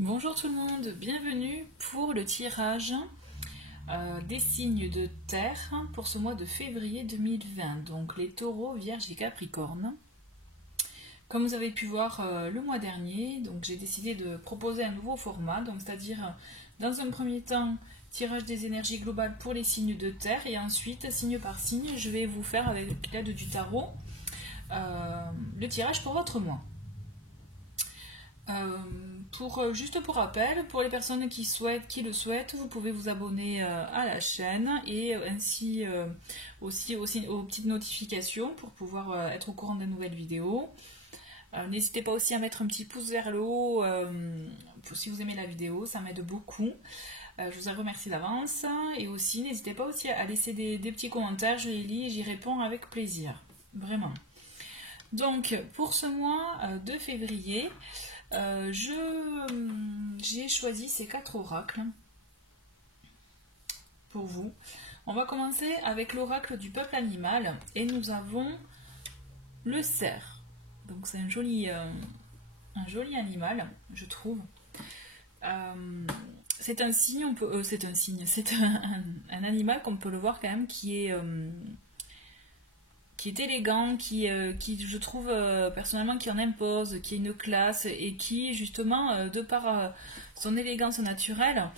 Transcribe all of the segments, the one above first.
Bonjour tout le monde, bienvenue pour le tirage des signes de terre pour ce mois de février 2020, donc les taureaux, vierges et capricornes. Comme vous avez pu voir le mois dernier, donc j'ai décidé de proposer un nouveau format, donc c'est-à-dire dans un premier temps tirage des énergies globales pour les signes de terre et ensuite signe par signe je vais vous faire avec l'aide du tarot le tirage pour votre mois. Juste pour rappel, pour les personnes qui le souhaitent, vous pouvez vous abonner à la chaîne et ainsi aussi aux petites notifications pour pouvoir être au courant des nouvelles vidéos. N'hésitez pas aussi à mettre un petit pouce vers le haut si vous aimez la vidéo, ça m'aide beaucoup. Je vous en remercie d'avance et aussi n'hésitez pas aussi à laisser des petits commentaires, je les lis et j'y réponds avec plaisir, vraiment. Donc pour ce mois de février, j'ai choisi ces 4 oracles pour vous. On va commencer avec l'oracle du peuple animal et nous avons le cerf. Donc c'est un joli animal, je trouve. C'est un signe, c'est un animal qu'on peut le voir quand même qui est élégant, qui je trouve personnellement qui en impose, qui a une classe et qui justement de par son élégance naturelle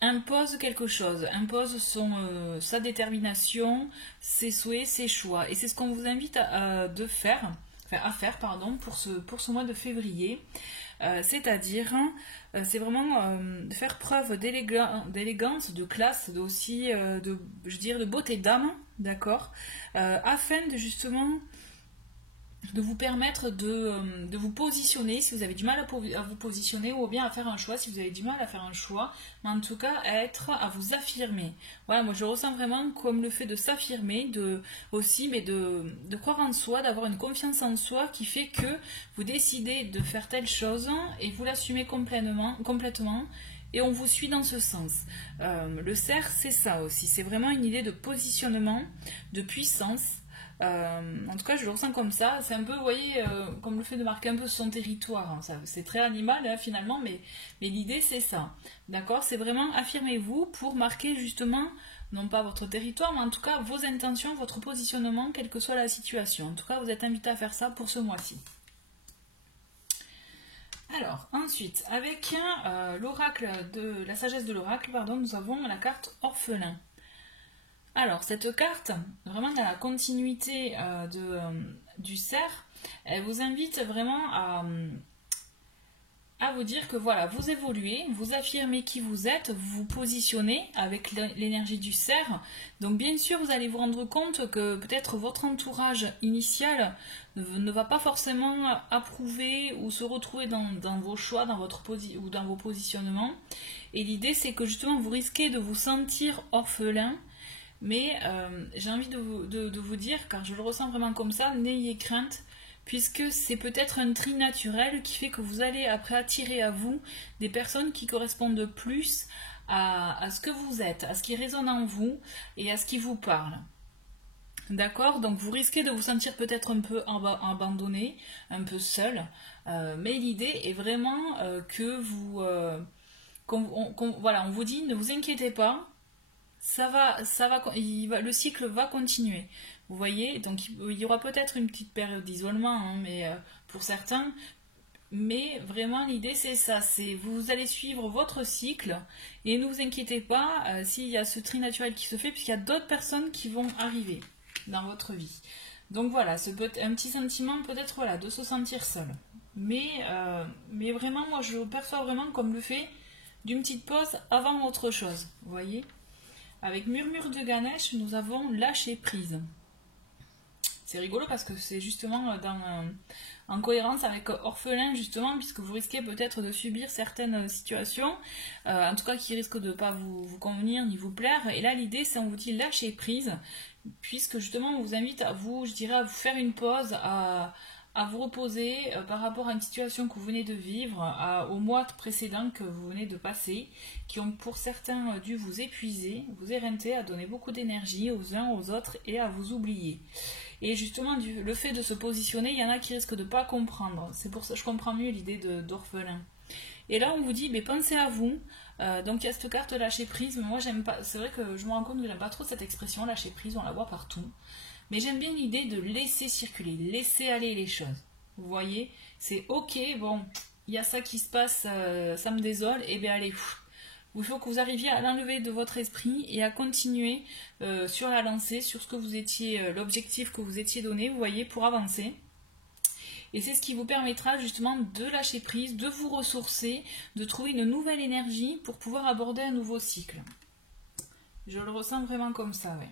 impose quelque chose, impose sa détermination, ses souhaits, ses choix. Et c'est ce qu'on vous invite à faire pour ce mois de février. C'est-à-dire, c'est vraiment de faire preuve d'élégance, de classe, aussi de beauté d'âme, d'accord, afin de justement de vous permettre de vous positionner si vous avez du mal à vous positionner ou bien à faire un choix si vous avez du mal à faire un choix, mais en tout cas à vous affirmer. Voilà, moi je ressens vraiment comme le fait de s'affirmer, de croire en soi, d'avoir une confiance en soi qui fait que vous décidez de faire telle chose et vous l'assumez complètement et on vous suit dans ce sens. Le cerf, c'est ça aussi, c'est vraiment une idée de positionnement, de puissance. En tout cas, je le ressens comme ça. C'est un peu, vous voyez, comme le fait de marquer un peu son territoire. Hein. C'est très animal finalement, mais l'idée c'est ça. D'accord? C'est vraiment affirmez-vous pour marquer justement, non pas votre territoire, mais en tout cas vos intentions, votre positionnement, quelle que soit la situation. En tout cas, vous êtes invité à faire ça pour ce mois-ci. Alors, ensuite, avec l'oracle de la sagesse de l'oracle, nous avons la carte orphelin. Alors, cette carte, vraiment dans la continuité du cerf, elle vous invite vraiment à vous dire que voilà, vous évoluez, vous affirmez qui vous êtes, vous vous positionnez avec l'énergie du cerf. Donc bien sûr, vous allez vous rendre compte que peut-être votre entourage initial ne va pas forcément approuver ou se retrouver dans vos choix, ou dans vos positionnements. Et l'idée, c'est que justement, vous risquez de vous sentir orphelin. Mais j'ai envie de vous dire, car je le ressens vraiment comme ça, n'ayez crainte, puisque c'est peut-être un tri naturel qui fait que vous allez après attirer à vous des personnes qui correspondent plus à ce que vous êtes, à ce qui résonne en vous et à ce qui vous parle. D'accord? Donc vous risquez de vous sentir peut-être un peu abandonné, un peu seul, mais l'idée est vraiment que vous... voilà, on vous dit, ne vous inquiétez pas, le cycle va continuer. Vous voyez, donc il y aura peut-être une petite période d'isolement, hein, mais pour certains, mais vraiment l'idée c'est ça, c'est vous allez suivre votre cycle et ne vous inquiétez pas s'il y a ce tri naturel qui se fait, puisqu'il y a d'autres personnes qui vont arriver dans votre vie. Donc voilà, c'est un petit sentiment peut-être voilà, de se sentir seul. Mais vraiment, moi je le perçois vraiment comme le fait d'une petite pause avant autre chose. Vous voyez ? Avec Murmure de Ganesh, nous avons lâché prise. C'est rigolo parce que c'est justement en cohérence avec orphelin, justement, puisque vous risquez peut-être de subir certaines situations, en tout cas qui risquent de ne pas vous convenir ni vous plaire. Et là, l'idée, c'est on vous dit lâcher prise, puisque justement, on vous invite à vous faire une pause, à vous reposer par rapport à une situation que vous venez de vivre, au mois précédent que vous venez de passer, qui ont pour certains dû vous épuiser, vous éreinter, à donner beaucoup d'énergie aux uns aux autres et à vous oublier. Et justement, le fait de se positionner, il y en a qui risquent de ne pas comprendre. C'est pour ça que je comprends mieux l'idée d'orphelin. Et là, on vous dit, mais pensez à vous. Donc il y a cette carte lâcher prise, mais moi j'aime pas. C'est vrai que je me rends compte que j'aime pas trop cette expression lâcher prise, on la voit partout. Mais j'aime bien l'idée de laisser circuler, laisser aller les choses. Vous voyez, c'est ok, bon, il y a ça qui se passe, ça me désole, et bien allez, il faut que vous arriviez à l'enlever de votre esprit et à continuer sur la lancée, sur ce que vous étiez, l'objectif que vous étiez donné, vous voyez, pour avancer. Et c'est ce qui vous permettra justement de lâcher prise, de vous ressourcer, de trouver une nouvelle énergie pour pouvoir aborder un nouveau cycle. Je le ressens vraiment comme ça, ouais.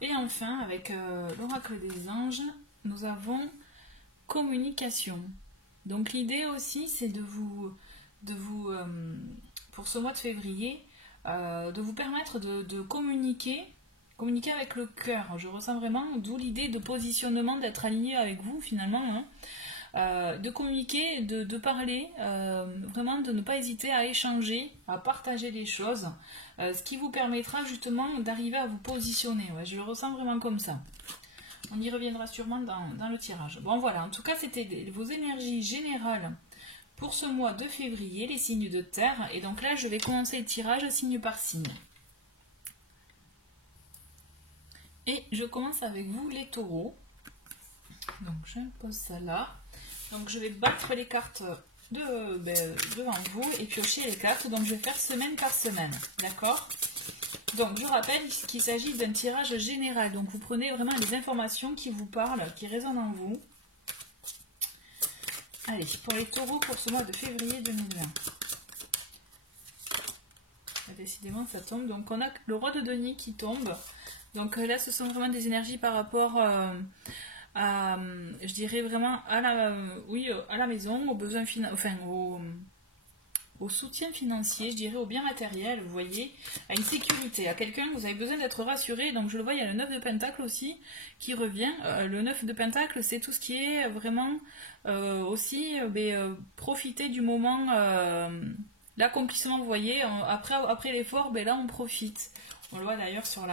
Et enfin, avec l'oracle des anges, nous avons communication. Donc l'idée aussi, c'est de vous pour ce mois de février, de vous permettre de communiquer avec le cœur. Je ressens vraiment, d'où l'idée de positionnement, d'être aligné avec vous finalement, hein. De communiquer, de parler, vraiment de ne pas hésiter à échanger, à partager des choses, ce qui vous permettra justement d'arriver à vous positionner. Ouais, je le ressens vraiment comme ça. On y reviendra sûrement dans le tirage. Bon voilà, en tout cas c'était vos énergies générales pour ce mois de février, les signes de terre. Et donc là je vais commencer le tirage signe par signe. Et je commence avec vous les taureaux. Donc je pose ça là. Donc je vais battre les cartes devant vous et piocher les cartes. Donc je vais faire semaine par semaine. D'accord? Donc je rappelle qu'il s'agit d'un tirage général. Donc vous prenez vraiment les informations qui vous parlent, qui résonnent en vous. Allez, pour les taureaux pour ce mois de février 2020. Décidément ça tombe. Donc on a le roi de denier qui tombe. Donc là ce sont vraiment des énergies par rapport à, je dirais vraiment à la maison, aux besoins enfin au soutien financier, je dirais au bien matériel, vous voyez, à une sécurité, à quelqu'un, vous avez besoin d'être rassuré. Donc je le vois, il y a le 9 de Pentacle aussi qui revient. Le 9 de Pentacle, c'est tout ce qui est vraiment aussi profiter du moment, l'accomplissement, vous voyez, après l'effort, là on profite. On le voit d'ailleurs sur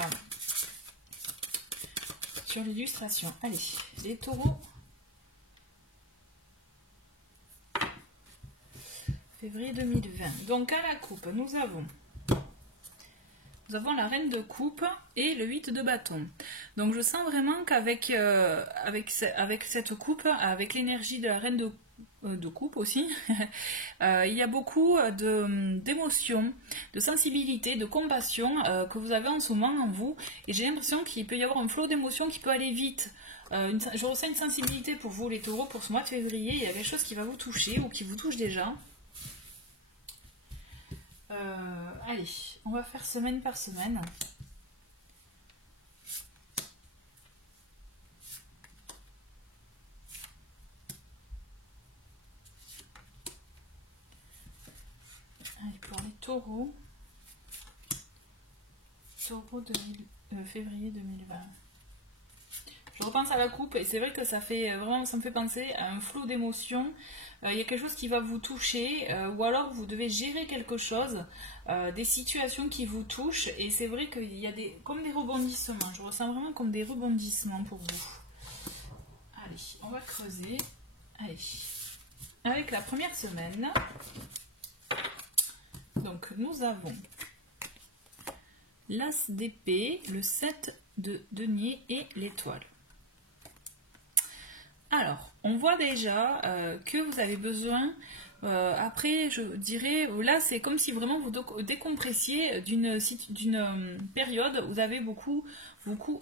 l'illustration. Allez, les taureaux. Février 2020. Donc à la coupe, nous avons la reine de coupe et le 8 de bâton. Donc je sens vraiment qu'avec avec cette coupe, avec l'énergie de la reine de coupe aussi, il y a beaucoup d'émotions, de sensibilité, de compassion que vous avez en ce moment en vous. Et j'ai l'impression qu'il peut y avoir un flot d'émotions qui peut aller vite. Je ressens une sensibilité pour vous les taureaux pour ce mois de février. Il y a quelque chose qui va vous toucher ou qui vous touche déjà. Allez, on va faire semaine par semaine. Allez, pour les taureaux. Taureau de février 2020. Je repense à la coupe et c'est vrai que ça me fait penser à un flot d'émotions. Il y a quelque chose qui va vous toucher ou alors vous devez gérer quelque chose, des situations qui vous touchent et c'est vrai qu'il y a comme des rebondissements. Je ressens vraiment comme des rebondissements pour vous. Allez, on va creuser. Allez, avec la première semaine. Donc nous avons l'as d'épée, le 7 de denier et l'étoile. Alors, on voit déjà que vous avez besoin, après je dirais, là c'est comme si vraiment vous décompressiez d'une période où vous avez beaucoup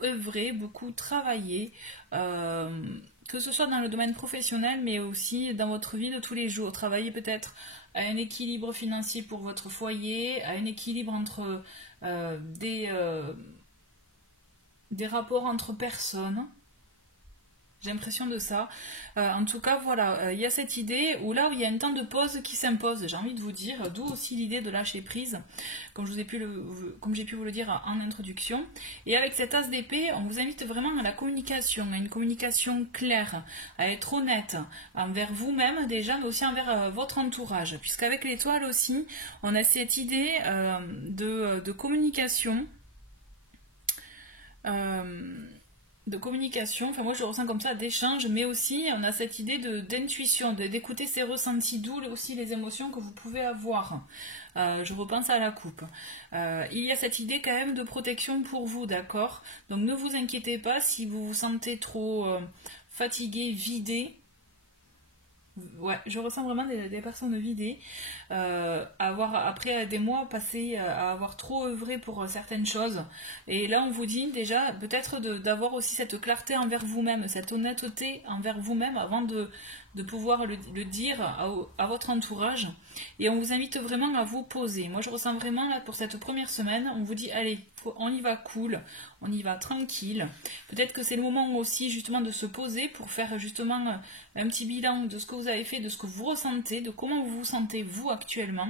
œuvré, beaucoup travaillé, que ce soit dans le domaine professionnel mais aussi dans votre vie de tous les jours. Travailler peut-être à un équilibre financier pour votre foyer, à un équilibre entre des rapports entre personnes. J'ai l'impression de ça. En tout cas, voilà, il y a cette idée où là, il y a un temps de pause qui s'impose, j'ai envie de vous dire, d'où aussi l'idée de lâcher prise, comme j'ai pu vous le dire en introduction. Et avec cet as d'épée, on vous invite vraiment à la communication, à une communication claire, à être honnête envers vous-même déjà, mais aussi envers votre entourage. Puisqu'avec l'étoile aussi, on a cette idée de communication. de communication, enfin moi je le ressens comme ça, d'échange, mais aussi on a cette idée d'intuition, d'écouter ses ressentis, d'où aussi les émotions que vous pouvez avoir. Je repense à la coupe. Il y a cette idée quand même de protection pour vous, d'accord? Donc ne vous inquiétez pas si vous vous sentez trop fatigué, vidé. Ouais, je ressens vraiment des personnes vidées, après des mois passés à avoir trop œuvré pour certaines choses. Et là, on vous dit déjà peut-être d'avoir aussi cette clarté envers vous-même, cette honnêteté envers vous-même avant de pouvoir le dire à votre entourage. Et on vous invite vraiment à vous poser. Moi, je ressens vraiment là pour cette première semaine, on vous dit allez, on y va cool, on y va tranquille. Peut-être que c'est le moment aussi justement de se poser pour faire justement un petit bilan de ce que vous avez fait, de ce que vous ressentez, de comment vous vous sentez vous actuellement.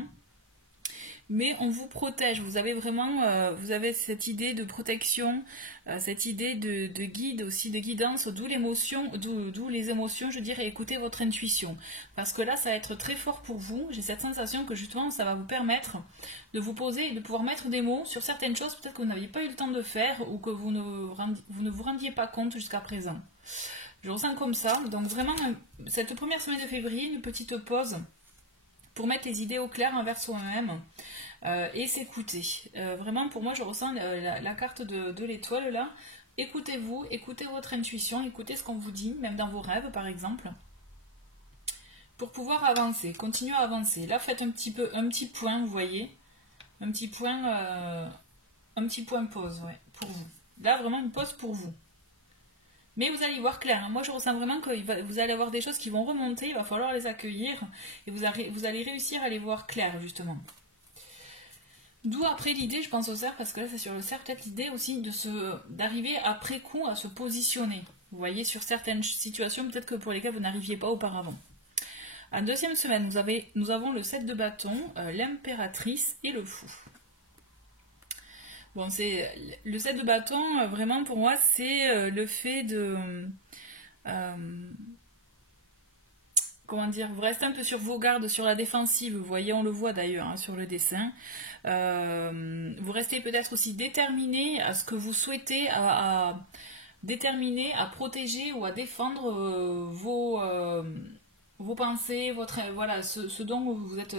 Mais on vous protège, vous avez vraiment vous avez cette idée de protection, cette idée de guide aussi, de guidance, d'où les émotions, je dirais, écoutez votre intuition. Parce que là, ça va être très fort pour vous. J'ai cette sensation que justement, ça va vous permettre de vous poser et de pouvoir mettre des mots sur certaines choses, peut-être que vous n'aviez pas eu le temps de faire ou que vous ne vous rendiez pas compte jusqu'à présent. Je ressens comme ça. Donc vraiment, cette première semaine de février, une petite pause pour mettre les idées au clair envers soi-même et s'écouter. Vraiment, pour moi, je ressens la carte de l'étoile là. Écoutez-vous, écoutez votre intuition, écoutez ce qu'on vous dit, même dans vos rêves par exemple, pour pouvoir avancer, continuer à avancer. Là, faites un petit point, vous voyez, un petit point pause, ouais, pour vous. Là, vraiment une pause pour vous. Mais vous allez y voir clair. Moi, je ressens vraiment que vous allez avoir des choses qui vont remonter. Il va falloir les accueillir. Et vous allez réussir à les voir clair, justement. D'où après l'idée, je pense au cerf, parce que là, c'est sur le cerf, peut-être l'idée aussi d'arriver après coup à se positionner. Vous voyez, sur certaines situations, peut-être que pour lesquelles vous n'arriviez pas auparavant. En deuxième semaine, nous avons le 7 de bâton, l'impératrice et le fou. Bon, c'est le 7 de bâton, vraiment pour moi, c'est le fait de... comment dire, vous restez un peu sur vos gardes, sur la défensive, vous voyez, on le voit d'ailleurs hein, sur le dessin. Vous restez peut-être aussi déterminé à ce que vous souhaitez, déterminé à protéger ou à défendre vos pensées, voilà, ce dont vous êtes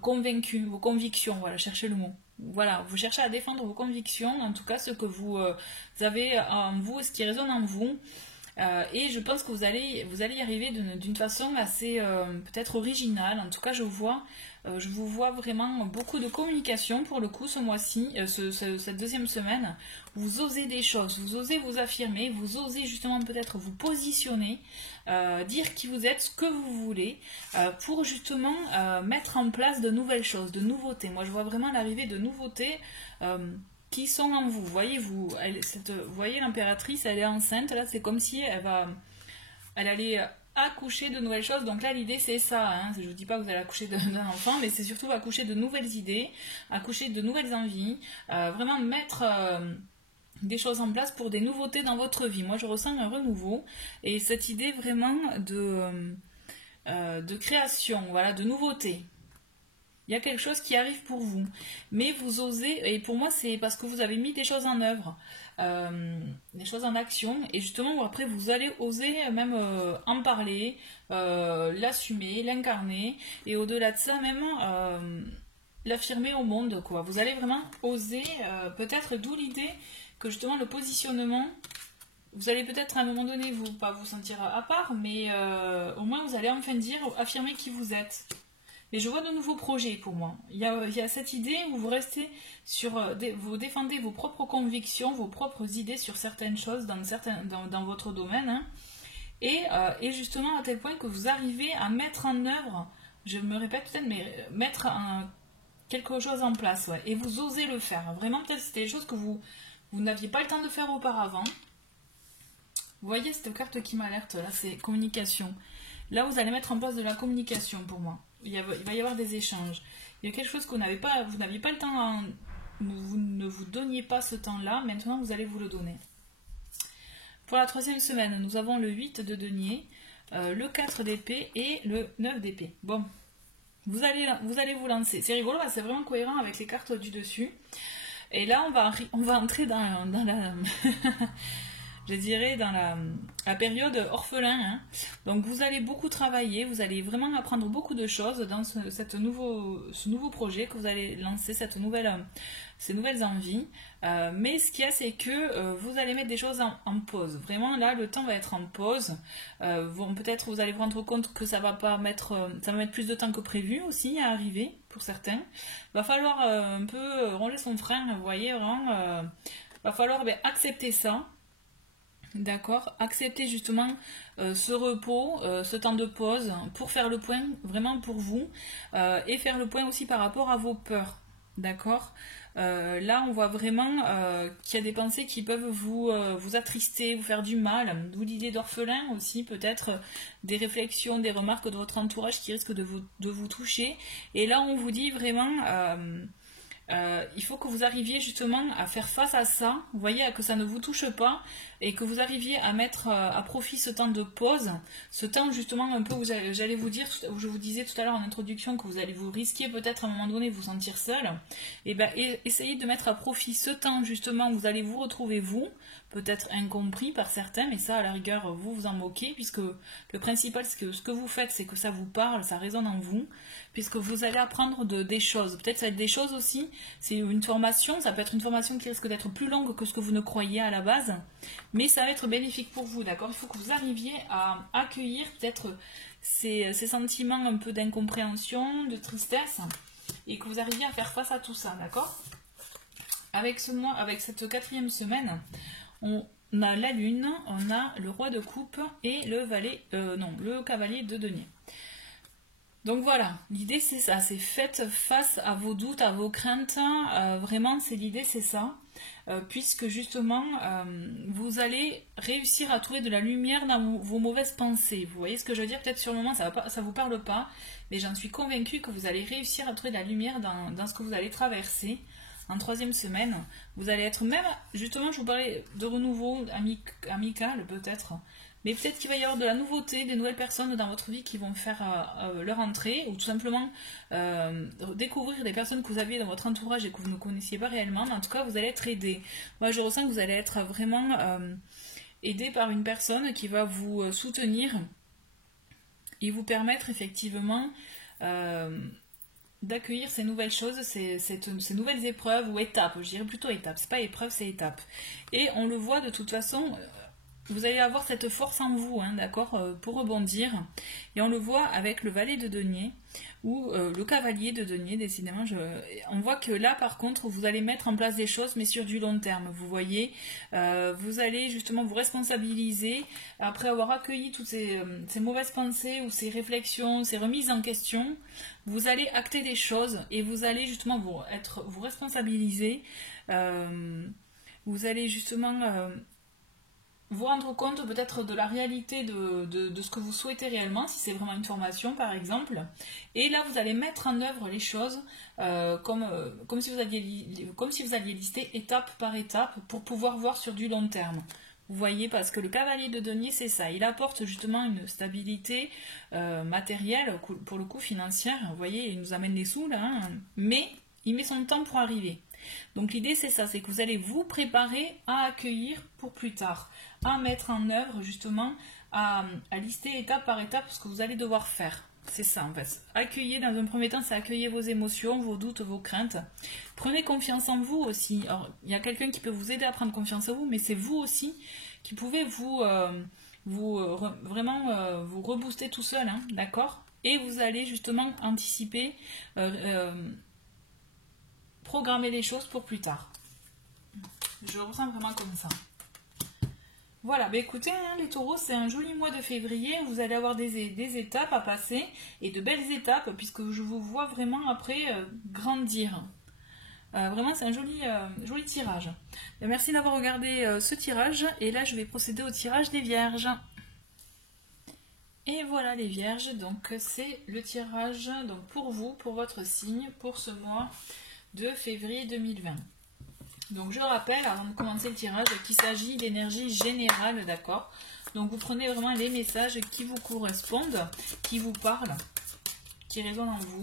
convaincu, vos convictions, voilà, cherchez le mot. Voilà, vous cherchez à défendre vos convictions, en tout cas ce que vous avez en vous, ce qui résonne en vous. Et je pense que vous allez y arriver d'une façon assez peut-être originale. En tout cas, je vous vois vraiment beaucoup de communication pour le coup ce mois-ci, cette deuxième semaine. Vous osez des choses, vous osez vous affirmer, vous osez justement peut-être vous positionner, dire qui vous êtes, ce que vous voulez, pour justement mettre en place de nouvelles choses, de nouveautés. Moi, je vois vraiment l'arrivée de nouveautés qui sont en vous. Vous voyez l'impératrice, elle est enceinte, là c'est comme si elle allait accoucher de nouvelles choses. Donc là l'idée c'est ça, hein. Je ne vous dis pas que vous allez accoucher d'un enfant, mais c'est surtout accoucher de nouvelles idées, accoucher de nouvelles envies, vraiment mettre des choses en place pour des nouveautés dans votre vie. Moi je ressens un renouveau et cette idée vraiment de création, voilà, de nouveauté. Il y a quelque chose qui arrive pour vous. Mais vous osez, et pour moi c'est parce que vous avez mis des choses en œuvre, des choses en action, et justement après vous allez oser même en parler, l'assumer, l'incarner, et au-delà de ça même l'affirmer au monde, quoi. Vous allez vraiment oser, peut-être d'où l'idée que justement le positionnement, vous allez peut-être à un moment donné pas vous sentir à part, mais au moins vous allez enfin affirmer qui vous êtes. Et je vois de nouveaux projets pour moi. Il y a cette idée où vous restez vous défendez vos propres convictions, vos propres idées sur certaines choses dans votre domaine, hein, et justement à tel point que vous arrivez à mettre en œuvre, je me répète peut-être, mais mettre quelque chose en place, ouais, et vous osez le faire. Vraiment, peut-être c'était des choses que vous n'aviez pas le temps de faire auparavant. Vous voyez cette carte qui m'alerte là, c'est communication. Là, vous allez mettre en place de la communication pour moi. Il va y avoir des échanges. Il y a quelque chose que vous n'aviez pas le temps, vous ne vous donniez pas ce temps-là, maintenant vous allez vous le donner. Pour la troisième semaine, nous avons le 8 de denier, le 4 d'épée et le 9 d'épée. Bon, vous allez vous lancer. C'est rigolo, c'est vraiment cohérent avec les cartes du dessus. Et là, on va entrer dans la... je dirais, dans la période orphelin. Hein. Donc vous allez beaucoup travailler, vous allez vraiment apprendre beaucoup de choses dans ce nouveau projet que vous allez lancer, ces nouvelles envies. Mais ce qu'il y a, c'est que vous allez mettre des choses en pause. Vraiment, là, le temps va être en pause. Peut-être vous allez vous rendre compte que ça va mettre plus de temps que prévu aussi à arriver pour certains. Il va falloir un peu ronger son frein, vous voyez, vraiment. Va falloir accepter ça. D'accord, accepter justement ce repos, ce temps de pause pour faire le point vraiment pour vous et faire le point aussi par rapport à vos peurs. D'accord, là on voit vraiment qu'il y a des pensées qui peuvent vous attrister, vous faire du mal, d'où l'idée d'orphelin aussi, peut-être des réflexions, des remarques de votre entourage qui risquent de vous toucher. Et là on vous dit vraiment... il faut que vous arriviez justement à faire face à ça, vous voyez, que ça ne vous touche pas et que vous arriviez à mettre à profit ce temps de pause, ce temps justement un peu où j'allais vous dire, où je vous disais tout à l'heure en introduction que vous risquiez peut-être à un moment donné vous sentir seul, et essayez de mettre à profit ce temps justement où vous allez vous retrouver vous, peut-être incompris par certains, mais ça à la rigueur vous en moquez, puisque le principal c'est que ce que vous faites c'est que ça vous parle, ça résonne en vous, puisque vous allez apprendre des choses, peut-être ça va être des choses aussi, c'est une formation, ça peut être une formation qui risque d'être plus longue que ce que vous ne croyez à la base, mais ça va être bénéfique pour vous, d'accord? Il faut que vous arriviez à accueillir peut-être ces sentiments un peu d'incompréhension, de tristesse, et que vous arriviez à faire face à tout ça, d'accord? Avec cette 4e semaine, on a la lune, on a le roi de coupe et le cavalier de denier. Donc voilà, l'idée c'est ça, c'est faites face à vos doutes, à vos craintes, vraiment l'idée c'est ça, puisque justement vous allez réussir à trouver de la lumière dans vos mauvaises pensées. Vous voyez ce que je veux dire? Peut-être sur le moment ça vous parle pas, mais j'en suis convaincue que vous allez réussir à trouver de la lumière dans ce que vous allez traverser. En 3e semaine, vous allez être même, justement je vous parlais de renouveau amical peut-être, mais peut-être qu'il va y avoir de la nouveauté, des nouvelles personnes dans votre vie qui vont faire leur entrée, ou tout simplement découvrir des personnes que vous aviez dans votre entourage et que vous ne connaissiez pas réellement, mais en tout cas vous allez être aidé. Moi je ressens que vous allez être vraiment aidé par une personne qui va vous soutenir et vous permettre effectivement... d'accueillir ces nouvelles choses, ces nouvelles épreuves ou étapes, je dirais plutôt étapes, c'est pas épreuve, c'est étape. Et on le voit de toute façon, vous allez avoir cette force en vous, hein, d'accord, pour rebondir. Et on le voit avec le valet de denier ou le cavalier de denier, décidément. On voit que là, par contre, vous allez mettre en place des choses, mais sur du long terme. Vous voyez, vous allez justement vous responsabiliser après avoir accueilli toutes ces mauvaises pensées ou ces réflexions, ces remises en question. Vous allez acter des choses et vous allez justement vous responsabiliser. Vous allez justement vous rendre compte peut-être de la réalité de ce que vous souhaitez réellement, si c'est vraiment une formation par exemple. Et là, vous allez mettre en œuvre les choses comme si vous alliez lister étape par étape pour pouvoir voir sur du long terme. Vous voyez, parce que le cavalier de denier, c'est ça. Il apporte justement une stabilité matérielle, pour le coup financière. Vous voyez, il nous amène les sous là, hein, mais il met son temps pour arriver. Donc l'idée c'est ça, c'est que vous allez vous préparer à accueillir pour plus tard, à mettre en œuvre justement, à lister étape par étape ce que vous allez devoir faire. C'est ça en fait. Accueillir dans un premier temps, c'est accueillir vos émotions, vos doutes, vos craintes. Prenez confiance en vous aussi. Alors, il y a quelqu'un qui peut vous aider à prendre confiance en vous, mais c'est vous aussi qui pouvez vraiment vous rebooster tout seul, hein, d'accord? Et vous allez justement anticiper, programmer les choses pour plus tard. Je ressens vraiment comme ça. Voilà, bah écoutez, hein, les taureaux, c'est un joli mois de février. Vous allez avoir des étapes à passer et de belles étapes, puisque je vous vois vraiment après grandir. Vraiment, c'est un joli tirage. Merci d'avoir regardé ce tirage. Et là, je vais procéder au tirage des vierges. Et voilà les vierges, donc c'est le tirage donc pour vous, pour votre signe, pour ce mois de février 2020. Donc je rappelle, avant de commencer le tirage, qu'il s'agit d'énergie générale, d'accord? Donc vous prenez vraiment les messages qui vous correspondent, qui vous parlent, qui résonnent en vous.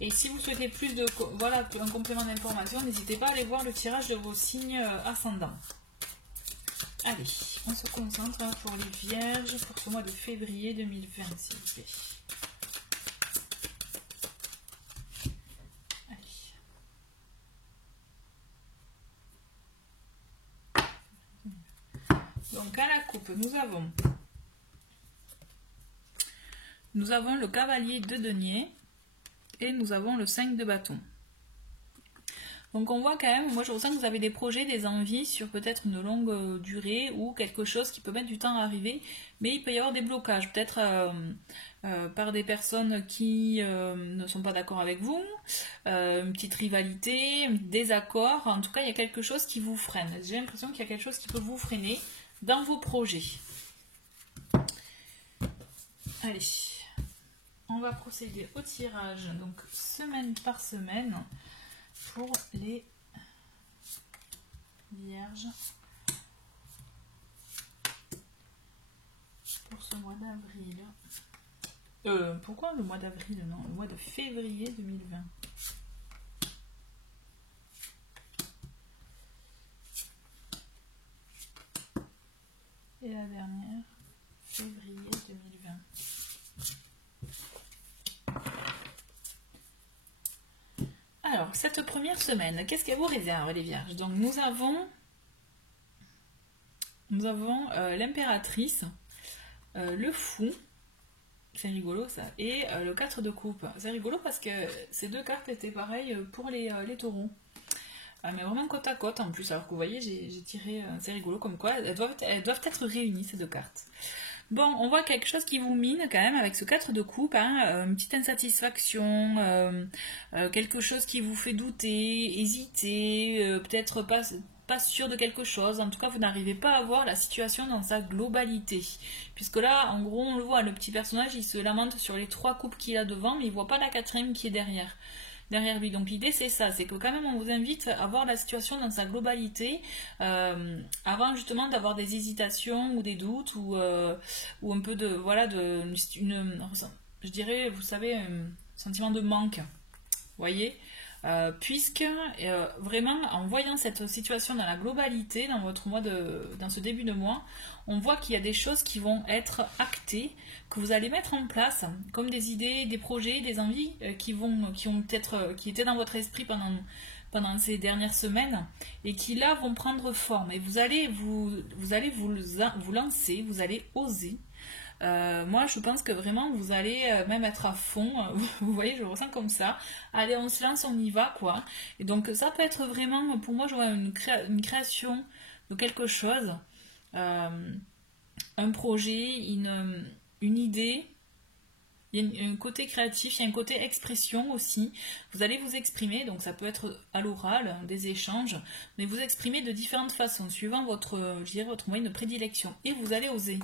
Et si vous souhaitez plus de, voilà, un complément d'information, n'hésitez pas à aller voir le tirage de vos signes ascendants. Allez, on se concentre pour les vierges pour ce mois de février 2020, s'il vous plaît. Donc à la coupe, nous avons le cavalier de denier et nous avons le 5 de bâton. Donc on voit quand même, moi je ressens que vous avez des projets, des envies sur peut-être une longue durée ou quelque chose qui peut mettre du temps à arriver, mais il peut y avoir des blocages, peut-être par des personnes qui ne sont pas d'accord avec vous, une petite rivalité, un désaccord, en tout cas il y a quelque chose qui vous freine. J'ai l'impression qu'il y a quelque chose qui peut vous freiner dans vos projets. Allez, on va procéder au tirage, donc semaine par semaine, pour les vierges, pour ce mois d'avril. Pourquoi le mois d'avril? Non, le mois de février 2020. Et la dernière, février 2020. Alors, cette première semaine, qu'est-ce qu'elle vous réserve, les vierges? Donc, nous avons l'impératrice, le fou, c'est rigolo ça, et le 4 de coupe. C'est rigolo parce que ces deux cartes étaient pareilles pour les taureaux. Mais vraiment côte à côte en plus, alors que vous voyez, j'ai tiré, c'est rigolo comme quoi, elles doivent être réunies ces deux cartes. Bon, on voit quelque chose qui vous mine quand même avec ce 4 de coupe, hein, une petite insatisfaction, quelque chose qui vous fait douter, hésiter, peut-être pas sûr de quelque chose. En tout cas, vous n'arrivez pas à voir la situation dans sa globalité. Puisque là, en gros, on le voit, le petit personnage, il se lamente sur les 3 coupes qu'il a devant, mais il ne voit pas la 4e qui est derrière lui. Donc l'idée c'est ça, c'est que quand même on vous invite à voir la situation dans sa globalité, avant justement d'avoir des hésitations ou des doutes ou un peu de je dirais, vous savez, un sentiment de manque, vous voyez, puisque vraiment en voyant cette situation dans la globalité dans votre dans ce début de mois, on voit qu'il y a des choses qui vont être actées, que vous allez mettre en place, comme des idées, des projets, des envies qui étaient dans votre esprit pendant ces dernières semaines et qui là vont prendre forme. Et vous allez vous lancer, vous allez oser. Moi je pense que vraiment vous allez même être à fond, vous voyez, je le ressens comme ça. Allez, on se lance, on y va quoi. Et donc ça peut être vraiment, pour moi je vois une création de quelque chose, un projet, une idée. Il y a un côté créatif, il y a un côté expression aussi. Vous allez vous exprimer, donc ça peut être à l'oral, des échanges, mais vous exprimez de différentes façons, suivant votre moyen de prédilection. Et vous allez oser.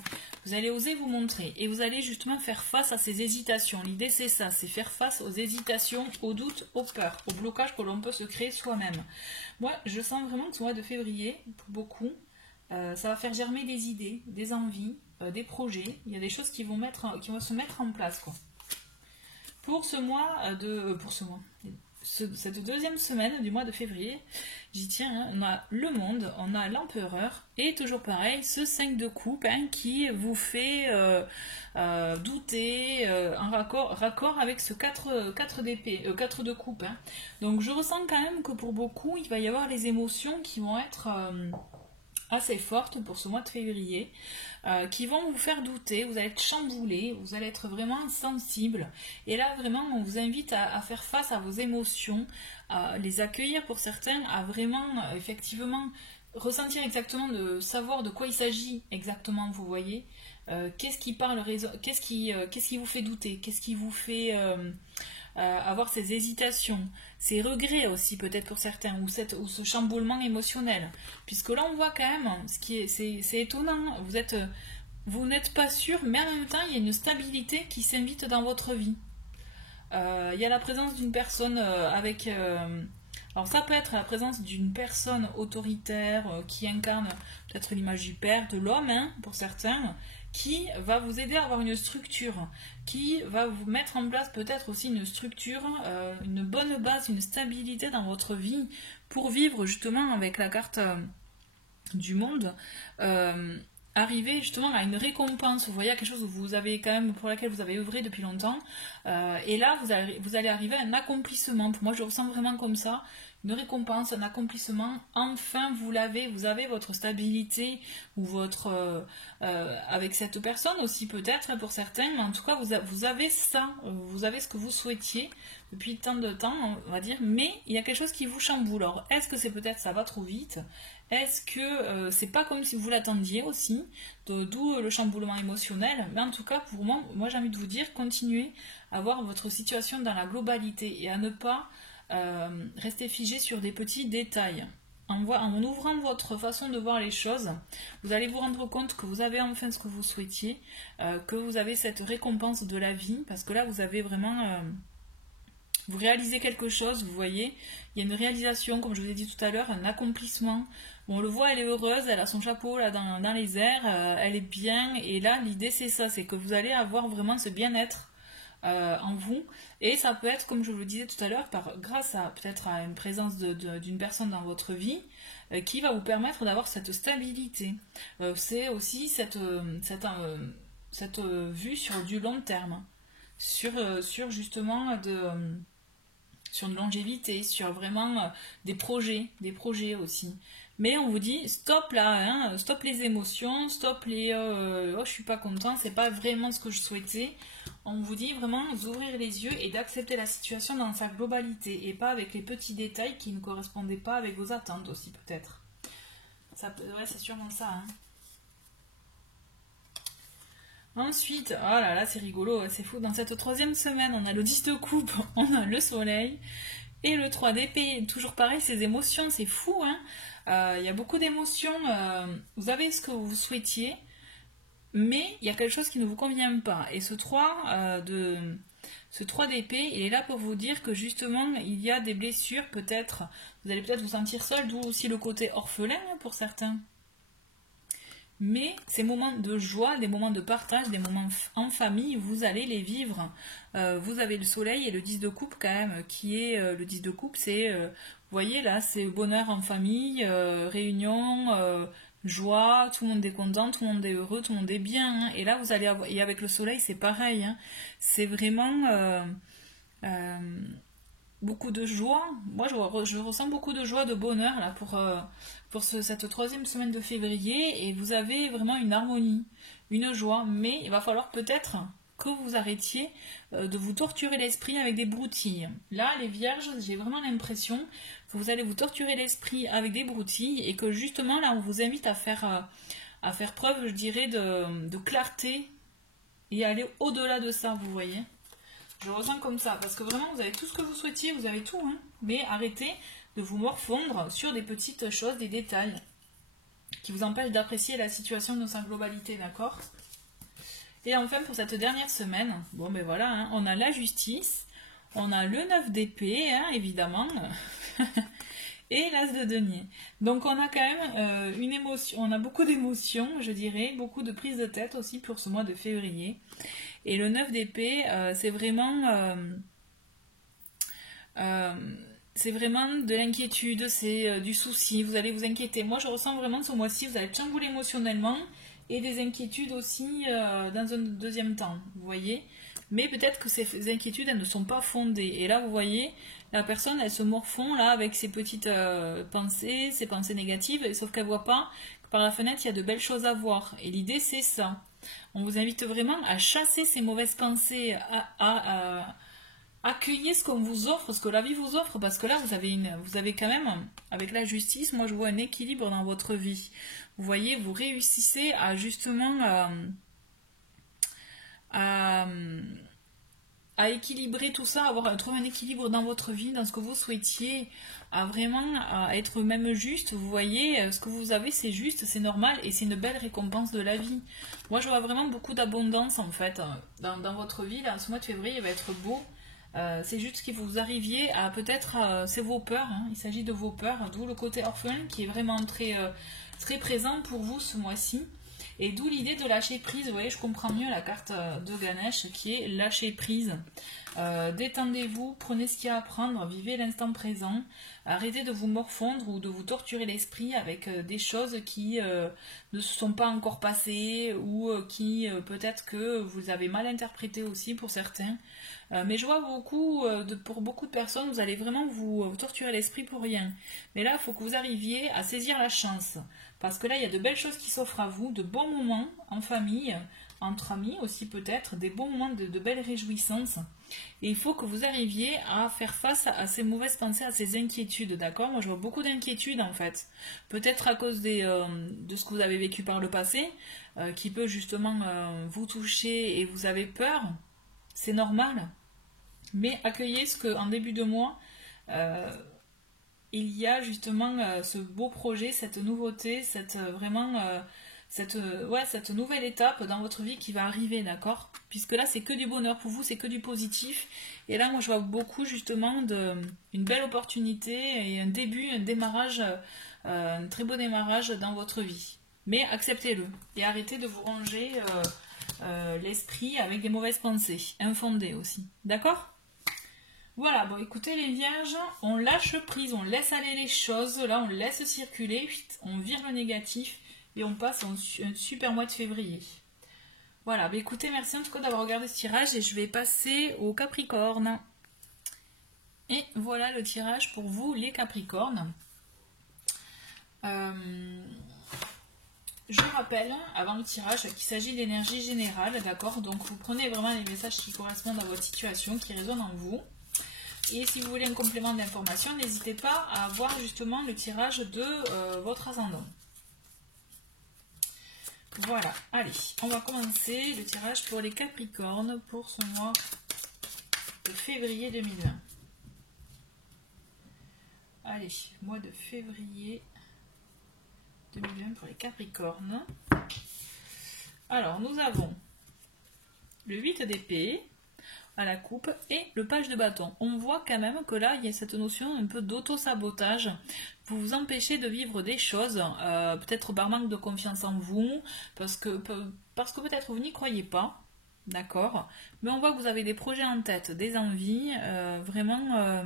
Vous allez oser vous montrer. Et vous allez justement faire face à ces hésitations. L'idée c'est ça, c'est faire face aux hésitations, aux doutes, aux peurs, aux blocages que l'on peut se créer soi-même. Moi, je sens vraiment que ce mois de février, pour beaucoup, ça va faire germer des idées, des envies, des projets. Il y a des choses qui vont se mettre en place, quoi. Pour ce mois cette deuxième semaine du mois de février, j'y tiens, hein, on a le monde, on a l'empereur, et toujours pareil, ce 5 de coupe, hein, qui vous fait douter, en raccord avec ce 4 d'épée, 4 de coupe. Hein. Donc je ressens quand même que pour beaucoup, il va y avoir les émotions qui vont être assez fortes pour ce mois de février, qui vont vous faire douter, vous allez être chamboulé, vous allez être vraiment sensible. Et là, vraiment, on vous invite à faire face à vos émotions, à les accueillir pour certains, à vraiment, effectivement, ressentir exactement, de savoir de quoi il s'agit exactement, vous voyez. Qu'est-ce qui vous fait douter, qu'est-ce qui vous fait avoir ces hésitations, ces regrets aussi peut-être pour certains, ou ce chamboulement émotionnel, puisque là on voit quand même, c'est étonnant, vous n'êtes pas sûr, mais en même temps il y a une stabilité qui s'invite dans votre vie. Il y a la présence d'une personne alors ça peut être la présence d'une personne autoritaire qui incarne peut-être l'image du père, de l'homme, hein, pour certains, qui va vous aider à avoir une structure, qui va vous mettre en place peut-être aussi une structure, une bonne base, une stabilité dans votre vie pour vivre justement avec la carte du monde, arriver justement à une récompense, vous voyez, à quelque chose où vous avez quand même, pour laquelle vous avez œuvré depuis longtemps, et là vous allez arriver à un accomplissement. Pour moi je ressens vraiment comme ça, une récompense, un accomplissement. Enfin vous l'avez, vous avez votre stabilité ou votre avec cette personne aussi peut-être pour certains, mais en tout cas vous avez ça, vous avez ce que vous souhaitiez depuis tant de temps, on va dire, mais il y a quelque chose qui vous chamboule. Alors est-ce que c'est peut-être ça va trop vite? Est-ce que c'est pas comme si vous l'attendiez aussi, d'où le chamboulement émotionnel? Mais en tout cas, pour moi j'ai envie de vous dire, continuez à voir votre situation dans la globalité et à ne pas rester figé sur des petits détails. En ouvrant votre façon de voir les choses, vous allez vous rendre compte que vous avez enfin ce que vous souhaitiez, que vous avez cette récompense de la vie, parce que là vous avez vraiment... vous réalisez quelque chose, vous voyez, il y a une réalisation, comme je vous ai dit tout à l'heure, un accomplissement. Bon, on le voit, elle est heureuse, elle a son chapeau là dans les airs, elle est bien, et là l'idée c'est ça, c'est que vous allez avoir vraiment ce bien-être en vous, et ça peut être, comme je vous le disais tout à l'heure, grâce à peut-être à une présence d'une personne dans votre vie qui va vous permettre d'avoir cette stabilité. C'est aussi cette vue sur du long terme, sur justement sur une longévité, sur vraiment des projets aussi. Mais on vous dit stop là, hein, stop les émotions, stop les oh je suis pas content, c'est pas vraiment ce que je souhaitais. On vous dit vraiment d'ouvrir les yeux et d'accepter la situation dans sa globalité et pas avec les petits détails qui ne correspondaient pas avec vos attentes aussi peut-être. Ouais, c'est sûrement ça. Hein. Ensuite, oh là là, c'est rigolo, c'est fou. Dans cette troisième semaine, on a le 10 de coupe, on a le soleil et le 3 d'épée. Toujours pareil, ces émotions, c'est fou. Hein. Il y a beaucoup d'émotions. Vous avez ce que vous souhaitiez, mais il y a quelque chose qui ne vous convient pas. Et ce 3 d'épée, il est là pour vous dire que justement, il y a des blessures, peut-être. Vous allez peut-être vous sentir seul, d'où aussi le côté orphelin pour certains. Mais ces moments de joie, des moments de partage, des moments en famille, vous allez les vivre. Vous avez le soleil et le 10 de coupe quand même, qui est le 10 de coupe, c'est, vous voyez là, c'est bonheur en famille, réunion, joie, tout le monde est content, tout le monde est heureux, tout le monde est bien. Hein. Et là, vous allez avoir, et avec le soleil, c'est pareil. Hein. C'est vraiment beaucoup de joie. Moi, je ressens beaucoup de joie, de bonheur là pour cette troisième semaine de février. Et vous avez vraiment une harmonie, une joie. Mais il va falloir peut-être que vous arrêtiez de vous torturer l'esprit avec des broutilles. Là, les vierges, j'ai vraiment l'impression que vous allez vous torturer l'esprit avec des broutilles et que justement, là, on vous invite à faire preuve, je dirais, de clarté et aller au-delà de ça, vous voyez. Je ressens comme ça, parce que vraiment, vous avez tout ce que vous souhaitiez, vous avez tout, hein. Mais arrêtez de vous morfondre sur des petites choses, des détails, qui vous empêchent d'apprécier la situation dans sa globalité, d'accord? Et enfin, pour cette dernière semaine, bon ben voilà, hein, on a la justice, on a le 9 d'épée, hein, évidemment, et l'as de denier. Donc on a quand même une émotion, on a beaucoup d'émotions, je dirais, beaucoup de prises de tête aussi pour ce mois de février. Et le 9 d'épée, c'est vraiment de l'inquiétude, c'est du souci, vous allez vous inquiéter. Moi, je ressens vraiment ce mois-ci, vous allez être chamboulé émotionnellement et des inquiétudes aussi dans un deuxième temps, vous voyez. Mais peut-être que ces inquiétudes, elles ne sont pas fondées. Et là, vous voyez, la personne, elle se morfond là avec ses petites pensées, ses pensées négatives, sauf qu'elle ne voit pas que par la fenêtre, il y a de belles choses à voir. Et l'idée, c'est ça. On vous invite vraiment à chasser ces mauvaises pensées, à accueillir ce qu'on vous offre, ce que la vie vous offre, parce que là, vous avez quand même, avec la justice, moi je vois un équilibre dans votre vie. Vous voyez, vous réussissez à justement à équilibrer tout ça, à trouver un équilibre dans votre vie, dans ce que vous souhaitiez, à être même juste. Vous voyez, ce que vous avez, c'est juste, c'est normal, et c'est une belle récompense de la vie. Moi, je vois vraiment beaucoup d'abondance, en fait, dans votre vie. Là, ce mois de février, il va être beau. C'est juste que vous arriviez à peut-être, c'est vos peurs, hein, il s'agit de vos peurs, d'où le côté orphelin qui est vraiment très, très présent pour vous ce mois-ci. Et d'où l'idée de lâcher prise. Vous voyez, je comprends mieux la carte de Ganesh qui est lâcher prise. Détendez-vous, prenez ce qu'il y a à prendre, vivez l'instant présent. Arrêtez de vous morfondre ou de vous torturer l'esprit avec des choses qui ne se sont pas encore passées ou qui peut-être que vous avez mal interprété aussi pour certains. Mais je vois beaucoup, pour beaucoup de personnes, vous allez vraiment vous torturer l'esprit pour rien. Mais là, il faut que vous arriviez à saisir la chance. Parce que là, il y a de belles choses qui s'offrent à vous, de bons moments en famille, entre amis aussi peut-être, des bons moments de belles réjouissances. Et il faut que vous arriviez à faire face à ces mauvaises pensées, à ces inquiétudes, d'accord? Moi, je vois beaucoup d'inquiétudes en fait. Peut-être à cause de ce que vous avez vécu par le passé, qui peut justement vous toucher et vous avez peur. C'est normal. Mais accueillez ce qu'en début de mois, il y a justement ce beau projet, cette nouveauté, cette nouvelle étape dans votre vie qui va arriver, d'accord? Puisque là, c'est que du bonheur pour vous, c'est que du positif. Et là, moi, je vois beaucoup justement une belle opportunité et un début, un démarrage, un très beau démarrage dans votre vie. Mais acceptez-le et arrêtez de vous ranger l'esprit avec des mauvaises pensées, infondées aussi, d'accord? Voilà, bon écoutez les vierges, on lâche prise, on laisse aller les choses, là on laisse circuler, on vire le négatif et on passe un super mois de février. Voilà, bah écoutez, merci en tout cas d'avoir regardé ce tirage et je vais passer au Capricorne. Et voilà le tirage pour vous les Capricornes. Je rappelle, avant le tirage, qu'il s'agit d'énergie générale, d'accord? Donc vous prenez vraiment les messages qui correspondent à votre situation, qui résonnent en vous. Et si vous voulez un complément d'information, n'hésitez pas à voir justement le tirage de votre ascendant. Voilà, allez, on va commencer le tirage pour les Capricornes pour ce mois de février 2020. Allez, mois de février 2020 pour les Capricornes. Alors, nous avons le 8 d'épée à la coupe et le page de bâton. On voit quand même que là, il y a cette notion un peu d'auto-sabotage. Vous vous empêchez de vivre des choses, peut-être par manque de confiance en vous, parce que peut-être vous n'y croyez pas, d'accord? Mais on voit que vous avez des projets en tête, des envies, vraiment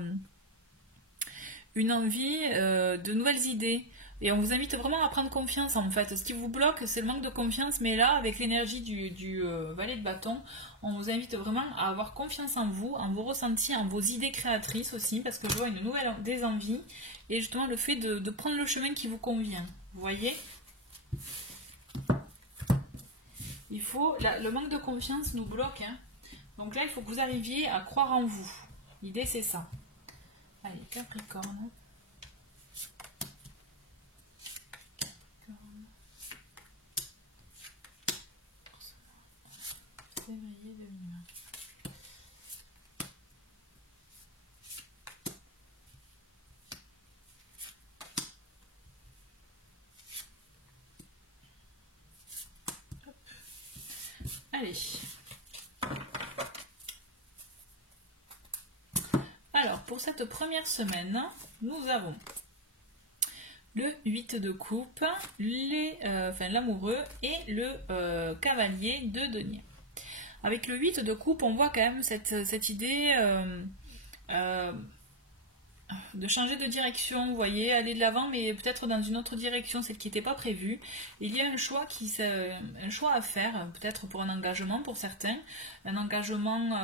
une envie de nouvelles idées. Et on vous invite vraiment à prendre confiance en fait. Ce qui vous bloque, c'est le manque de confiance. Mais là, avec l'énergie du valet de bâton, on vous invite vraiment à avoir confiance en vous, en vos ressentis, en vos idées créatrices aussi. Parce que je vois des envies. Et justement, le fait de prendre le chemin qui vous convient. Vous voyez? Il faut, le manque de confiance nous bloque. Hein. Donc là, il faut que vous arriviez à croire en vous. L'idée, c'est ça. Allez, Capricorne. Février 2020. Allez. Alors, pour cette première semaine, nous avons le 8 de coupe, l'amoureux et le cavalier de denier. Avec le 8 de coupe, on voit quand même cette idée de changer de direction, vous voyez, aller de l'avant, mais peut-être dans une autre direction, celle qui n'était pas prévue. Il y a un choix à faire, peut-être pour un engagement pour certains, un engagement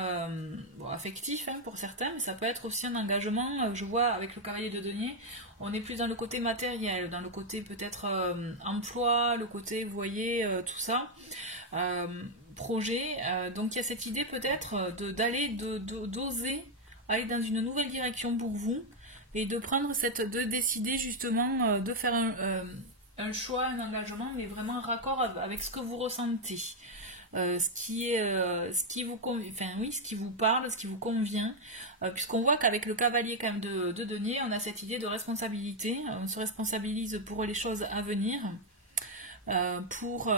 affectif pour certains, mais ça peut être aussi un engagement, je vois avec le cavalier de denier, on est plus dans le côté matériel, dans le côté peut-être emploi, le côté, vous voyez, tout ça. Projet, donc il y a cette idée peut-être d'oser aller dans une nouvelle direction pour vous et de décider justement de faire un choix, un engagement, mais vraiment en raccord avec ce que vous ressentez, ce qui vous convient, ce qui vous parle, ce qui vous convient, puisqu'on voit qu'avec le cavalier quand même de denier, on a cette idée de responsabilité, on se responsabilise pour les choses à venir, pour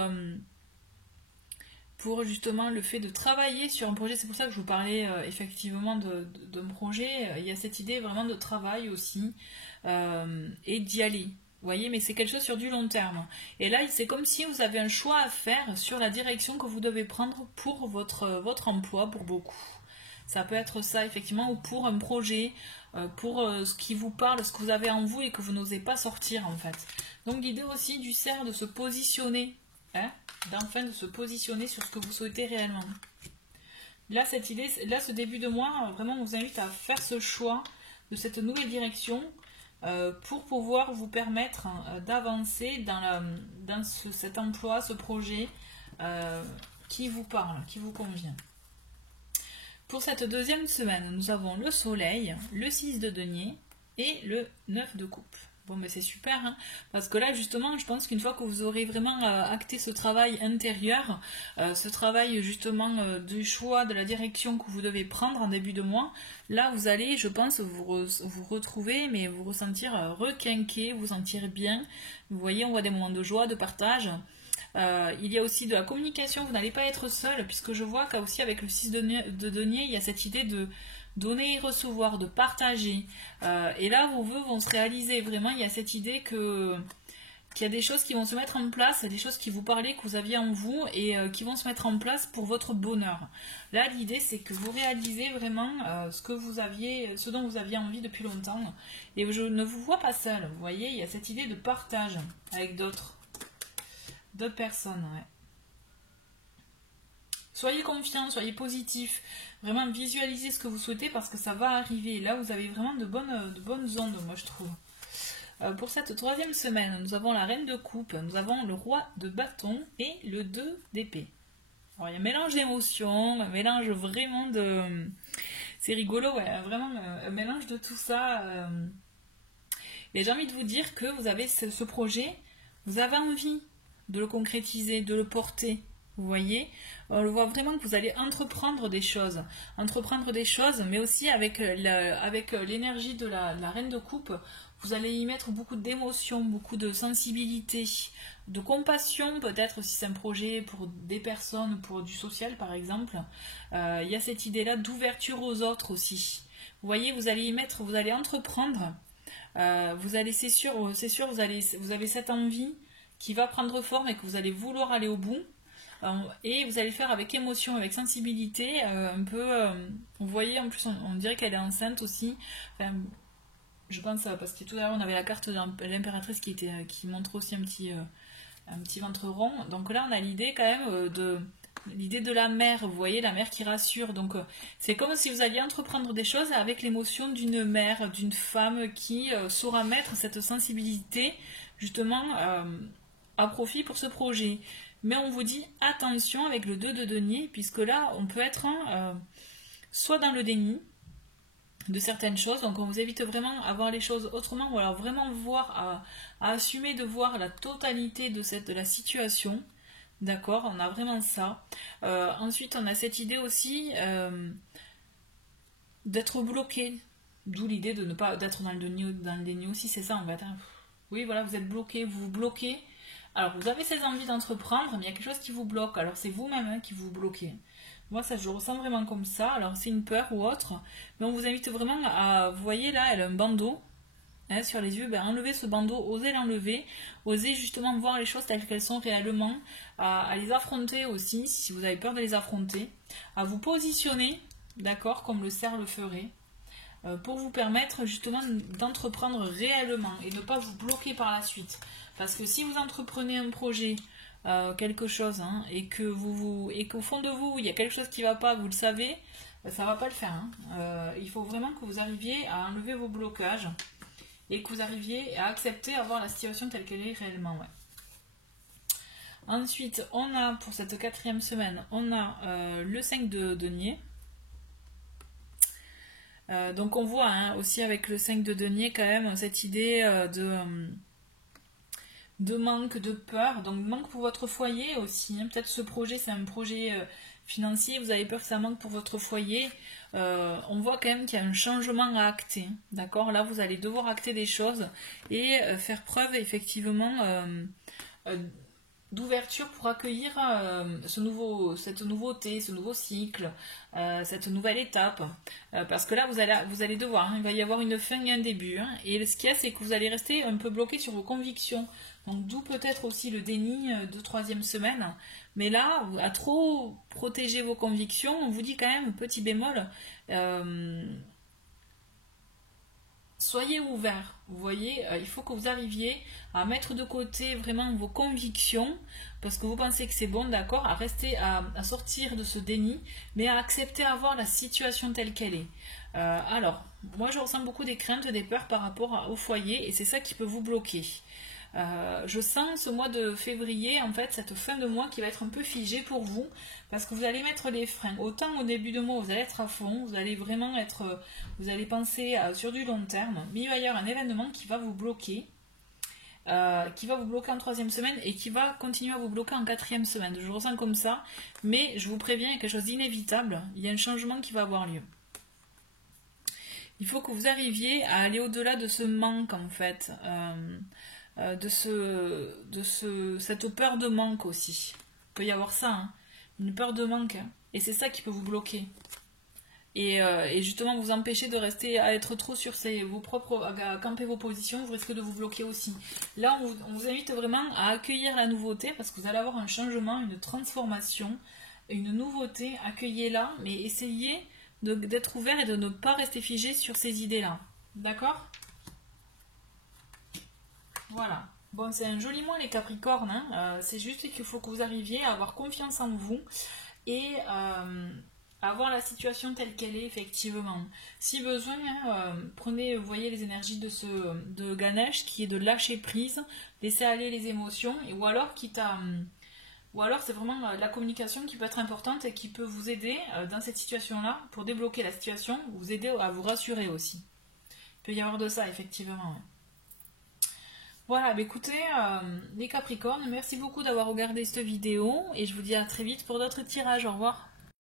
justement le fait de travailler sur un projet. C'est pour ça que je vous parlais effectivement d'un projet. Il y a cette idée vraiment de travail aussi et d'y aller. voyez, mais c'est quelque chose sur du long terme. Et là, c'est comme si vous avez un choix à faire sur la direction que vous devez prendre pour votre emploi, pour beaucoup. Ça peut être ça, effectivement, ou pour un projet, pour ce qui vous parle, ce que vous avez en vous et que vous n'osez pas sortir, en fait. Donc, l'idée aussi du cerf de se positionner, hein, d'enfin de se positionner sur ce que vous souhaitez réellement. Là, cette idée, là, ce début de mois, vraiment, on vous invite à faire ce choix de cette nouvelle direction pour pouvoir vous permettre d'avancer dans cet emploi, ce projet qui vous parle, qui vous convient. Pour cette deuxième semaine, nous avons le soleil, le 6 de denier et le 9 de coupe. Bon, mais c'est super, hein, parce que là, justement, je pense qu'une fois que vous aurez vraiment acté ce travail intérieur, ce travail, justement, du choix, de la direction que vous devez prendre en début de mois, là, vous allez, je pense, vous retrouver, mais vous ressentir requinqué, vous sentir bien. Vous voyez, on voit des moments de joie, de partage. Il y a aussi de la communication, vous n'allez pas être seul, puisque je vois qu'aussi avec le 6 de denier, il y a cette idée de donner et recevoir, de partager. Et là, vos vœux vont se réaliser. Vraiment, il y a cette idée qu'il y a des choses qui vont se mettre en place, des choses qui vous parlaient, que vous aviez en vous, et qui vont se mettre en place pour votre bonheur. Là, l'idée, c'est que vous réalisez vraiment ce dont vous aviez envie depuis longtemps. Et je ne vous vois pas seul. Vous voyez, il y a cette idée de partage avec d'autres personnes, ouais. Soyez confiants, soyez positifs, vraiment visualisez ce que vous souhaitez parce que ça va arriver. Là, vous avez vraiment de bonnes ondes, moi je trouve. Pour cette troisième semaine, nous avons la reine de coupe, nous avons le roi de bâton et le 2 d'épée. Alors, il y a un mélange d'émotions, un mélange vraiment de... C'est rigolo, ouais, vraiment un mélange de tout ça. Et j'ai envie de vous dire que vous avez ce projet, vous avez envie de le concrétiser, de le porter. Vous voyez, on le voit vraiment que vous allez entreprendre des choses, mais aussi avec l'énergie de la reine de coupe, vous allez y mettre beaucoup d'émotion, beaucoup de sensibilité, de compassion peut-être si c'est un projet pour des personnes, pour du social par exemple. Il y a cette idée-là d'ouverture aux autres aussi. Vous voyez, vous allez entreprendre, c'est sûr, vous avez cette envie qui va prendre forme et que vous allez vouloir aller au bout. Et vous allez le faire avec émotion, avec sensibilité, un peu, vous voyez, en plus on dirait qu'elle est enceinte aussi, enfin, je pense, parce que tout à l'heure on avait la carte de l'impératrice qui montre aussi un petit ventre rond, donc là on a l'idée quand même l'idée de la mère, vous voyez, la mère qui rassure, donc c'est comme si vous alliez entreprendre des choses avec l'émotion d'une mère, d'une femme qui saura mettre cette sensibilité justement à profit pour ce projet. Mais on vous dit attention avec le 2 de denier, puisque là, on peut être soit dans le déni de certaines choses, donc on vous évite vraiment à voir les choses autrement, ou alors vraiment voir, à assumer de voir la totalité de la situation. D'accord, on a vraiment ça. Ensuite, on a cette idée aussi d'être bloqué, d'où l'idée de ne pas d'être dans le déni aussi, c'est ça en fait. Hein. Oui, voilà, vous êtes bloqué, vous vous bloquez. Alors, vous avez ces envies d'entreprendre, mais il y a quelque chose qui vous bloque. Alors, c'est vous-même qui vous bloquez. Moi, ça, je le ressens vraiment comme ça. Alors, c'est une peur ou autre. Mais on vous invite vraiment à... Vous voyez, là, elle a un bandeau sur les yeux. Ben, enlevez ce bandeau, osez l'enlever. Osez justement voir les choses telles qu'elles sont réellement. À les affronter aussi, si vous avez peur de les affronter. À vous positionner, d'accord, comme le cerf le ferait. Pour vous permettre justement d'entreprendre réellement et ne pas vous bloquer par la suite. Parce que si vous entreprenez un projet, quelque chose, hein, et qu'au fond de vous, il y a quelque chose qui ne va pas, vous le savez, ça ne va pas le faire. Hein. Il faut vraiment que vous arriviez à enlever vos blocages et que vous arriviez à accepter, à voir la situation telle qu'elle est réellement. Ouais. Ensuite, on a, pour cette quatrième semaine, on a le 5 de denier. Donc on voit hein, aussi avec le 5 de denier quand même cette idée de manque, de peur, donc manque pour votre foyer aussi, hein. Peut-être ce projet c'est un projet financier, vous avez peur que ça manque pour votre foyer, on voit quand même qu'il y a un changement à acter, d'accord, là vous allez devoir acter des choses et faire preuve effectivement d'ouverture pour accueillir cette nouveauté, ce nouveau cycle, cette nouvelle étape. Parce que là, vous allez devoir, hein, il va y avoir une fin et un début. Hein, et ce qu'il y a, c'est que vous allez rester un peu bloqué sur vos convictions. Donc d'où peut-être aussi le déni de troisième semaine. Mais là, à trop protéger vos convictions, on vous dit quand même, petit bémol, soyez ouverts. Vous voyez, il faut que vous arriviez à mettre de côté vraiment vos convictions, parce que vous pensez que c'est bon, d'accord, à rester, à sortir de ce déni, mais à accepter à voir la situation telle qu'elle est. Alors, moi je ressens beaucoup des craintes, des peurs par rapport au foyer, et c'est ça qui peut vous bloquer. Je sens ce mois de février, en fait, cette fin de mois qui va être un peu figée pour vous, parce que vous allez mettre les freins. Autant au début de mois, vous allez être à fond, vous allez vraiment être, vous allez penser sur du long terme, mais il va y avoir un événement qui va vous bloquer, en troisième semaine et qui va continuer à vous bloquer en quatrième semaine. Je ressens comme ça, mais je vous préviens, il y a quelque chose d'inévitable, il y a un changement qui va avoir lieu. Il faut que vous arriviez à aller au-delà de ce manque, en fait. Cette peur de manque aussi. Il peut y avoir ça, hein, une peur de manque, hein, et c'est ça qui peut vous bloquer. Et justement vous empêcher de rester à être trop sur à camper vos positions, vous risquez de vous bloquer aussi. Là, on vous invite vraiment à accueillir la nouveauté, parce que vous allez avoir un changement, une transformation, une nouveauté, accueillez-la, mais essayez d'être ouvert et de ne pas rester figé sur ces idées-là. D'accord ? Voilà. Bon, c'est un joli mois les Capricornes, hein. C'est juste qu'il faut que vous arriviez à avoir confiance en vous et à voir la situation telle qu'elle est effectivement. Si besoin, hein, prenez, vous voyez les énergies de Ganesh qui est de lâcher prise, laisser aller les émotions, ou alors c'est vraiment la communication qui peut être importante et qui peut vous aider dans cette situation-là pour débloquer la situation, vous aider à vous rassurer aussi. Il peut y avoir de ça effectivement. Ouais. Voilà, bah écoutez, les Capricornes, merci beaucoup d'avoir regardé cette vidéo et je vous dis à très vite pour d'autres tirages. Au revoir.